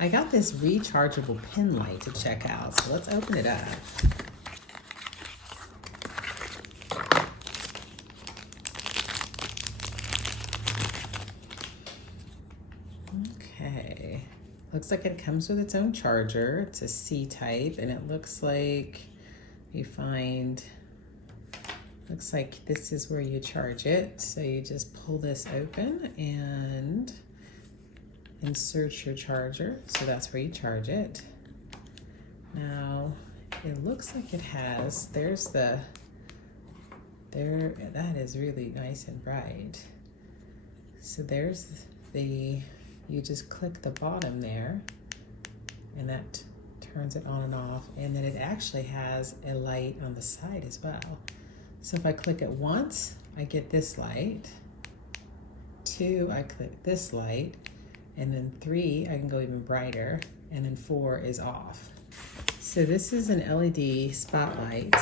I got this rechargeable Penlight to check out, so let's open it up. Okay, looks like it comes with its own charger. It's a C-type, and it looks like you find, looks like this is where you charge it. So you just pull this open and insert your charger. So that's where you charge it. Now, it looks like it has, there's the, there, that is really nice and bright. So there's the, you just click the bottom there and that turns it on and off. And then it actually has a light on the side as well. So if I click it once, I get this light. 2, I click this light. And then 3, I can go even brighter. And then 4 is off. So this is an LED spotlight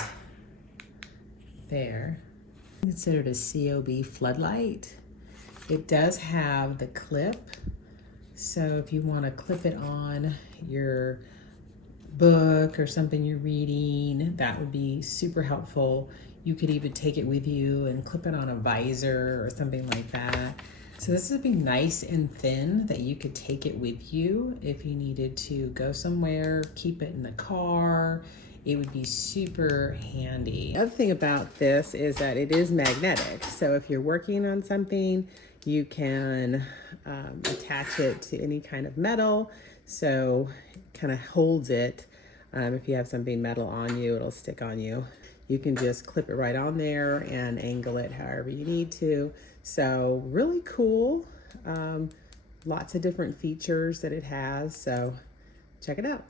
there. Considered a COB floodlight. It does have the clip. So if you want to clip it on your book or something you're reading, that would be super helpful. You could even take it with you and clip it on a visor or something like that. So this would be nice and thin that you could take it with you if you needed to go somewhere, keep it in the car. It would be super handy. The other thing about this is that it is magnetic. So if you're working on something, you can attach it to any kind of metal. So it kind of holds it. If you have something metal on you, it'll stick on you. You can just clip it right on there and angle it however you need to. So really cool. Lots of different features that it has. So check it out.